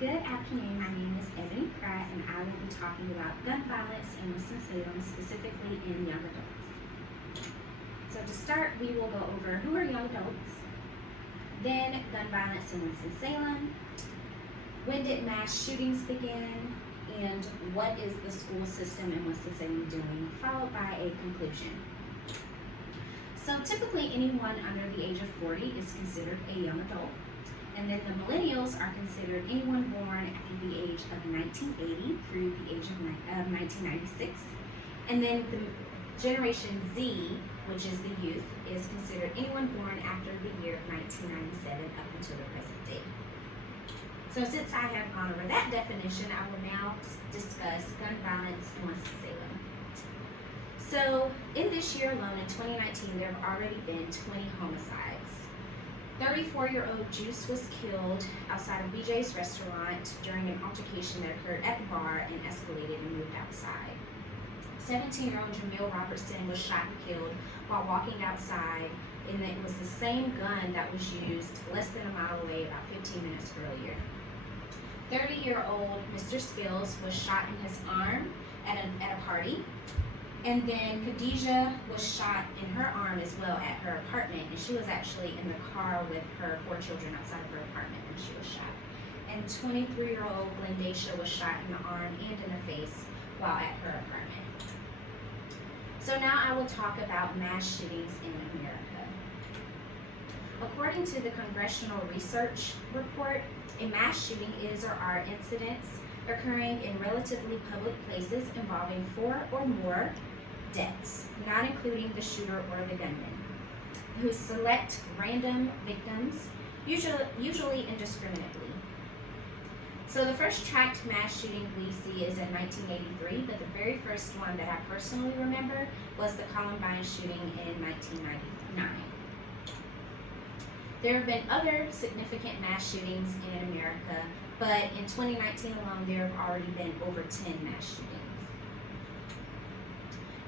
Good afternoon, my name is Ebony Pratt and I will be talking about gun violence in Winston-Salem, specifically in young adults. So to start, we will go over who are young adults, then gun violence in Winston-Salem, when did mass shootings begin, and what is the school system in Winston-Salem doing, followed by a conclusion. So typically anyone under the age of 40 is considered a young adult. And then the millennials are considered anyone born after the age of 1980 through the age of 1996. And then the Generation Z, which is the youth, is considered anyone born after the year of 1997 up until the present date. So since I have gone over that definition, I will now discuss gun violence in Winston-Salem. So in this year alone, in 2019, there have already been 20 homicides. 34-year-old Juice was killed outside of BJ's restaurant during an altercation that occurred at the bar and escalated and moved outside. 17-year-old Jamil Robertson was shot and killed while walking outside, and it was the same gun that was used less than a mile away about 15 minutes earlier. 30-year-old Mr. Spills was shot in his arm at a party. And then Khadijah was shot in her arm as well at her apartment, and she was actually in the car with her 4 children outside of her apartment when she was shot. And 23-year-old Glendasha was shot in the arm and in the face while at her apartment. So now I will talk about mass shootings in America. According to the Congressional Research Report, a mass shooting is or are incidents occurring in relatively public places involving 4 or more deaths, not including the shooter or the gunman, who select random victims, usually indiscriminately. So the first tracked mass shooting we see is in 1983, but the very first one that I personally remember was the Columbine shooting in 1999. There have been other significant mass shootings in America, but in 2019 alone, there have already been over 10 mass shootings.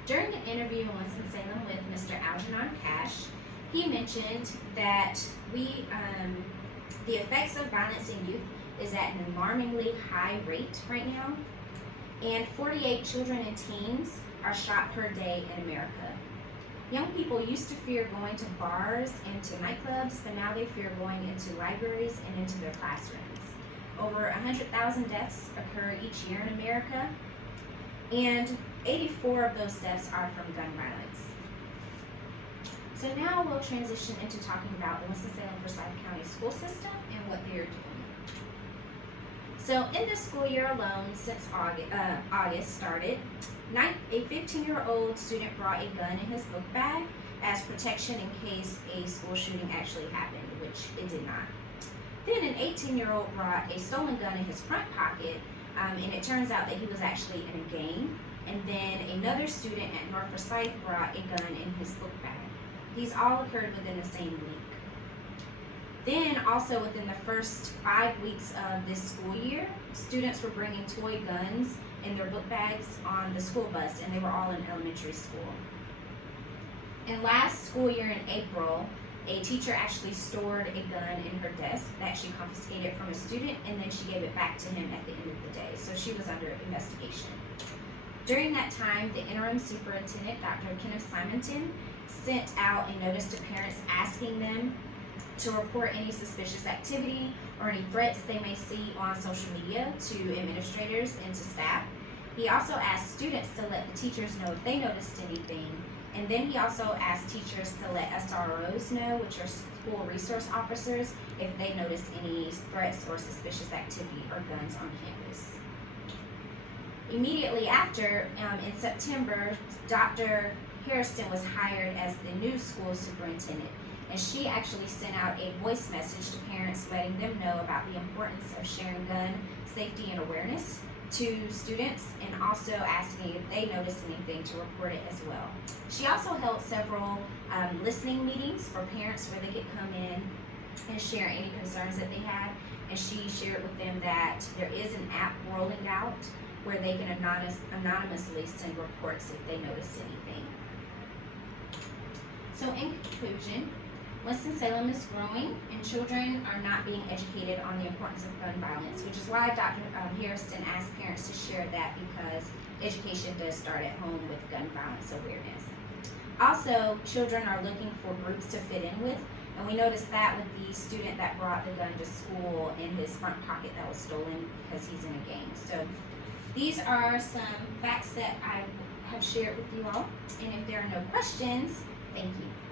During an interview in Winston-Salem with Mr. Algernon Cash, he mentioned that the effects of violence in youth is at an alarmingly high rate right now, and 48 children and teens are shot per day in America. Young people used to fear going to bars and to nightclubs, but now they fear going into libraries and into their classrooms. Over 100,000 deaths occur each year in America, and 84 of those deaths are from gun violence. So now we'll transition into talking about the Winston-Salem Forsyth County school system and what they're doing. So in this school year alone, since August started, a 15-year-old student brought a gun in his book bag as protection in case a school shooting actually happened, which it did not. Then an 18-year-old brought a stolen gun in his front pocket, and it turns out that he was actually in a gang. And then another student at North Forsyth brought a gun in his book bag. These all occurred within the same week. Then also within the first 5 weeks of this school year, students were bringing toy guns in their book bags on the school bus, and they were all in elementary school. And last school year in April, a teacher actually stored a gun in her desk that she confiscated from a student, and then she gave it back to him at the end of the day. So she was under investigation. During that time, the interim superintendent, Dr. Kenneth Simonton, sent out a notice to parents asking them to report any suspicious activity or any threats they may see on social media to administrators and to staff. He also asked students to let the teachers know if they noticed anything. And then he also asked teachers to let SROs know, which are school resource officers, if they noticed any threats or suspicious activity or guns on campus. Immediately after, in September, Dr. Hairston was hired as the new school superintendent, and she actually sent out a voice message to parents letting them know about the importance of sharing gun safety and awareness to students, and also asking if they noticed anything to report it as well. She also held several listening meetings for parents where they could come in and share any concerns that they had, and she shared with them that there is an app rolling out where they can anonymously send reports if they notice anything. So in conclusion, Winston-Salem is growing, and children are not being educated on the importance of gun violence, which is why Dr. Harrison asked parents to share that, because education does start at home with gun violence awareness. Also, children are looking for groups to fit in with, and we noticed that with the student that brought the gun to school in his front pocket that was stolen because he's in a gang. So these are some facts that I have shared with you all, and if there are no questions, thank you.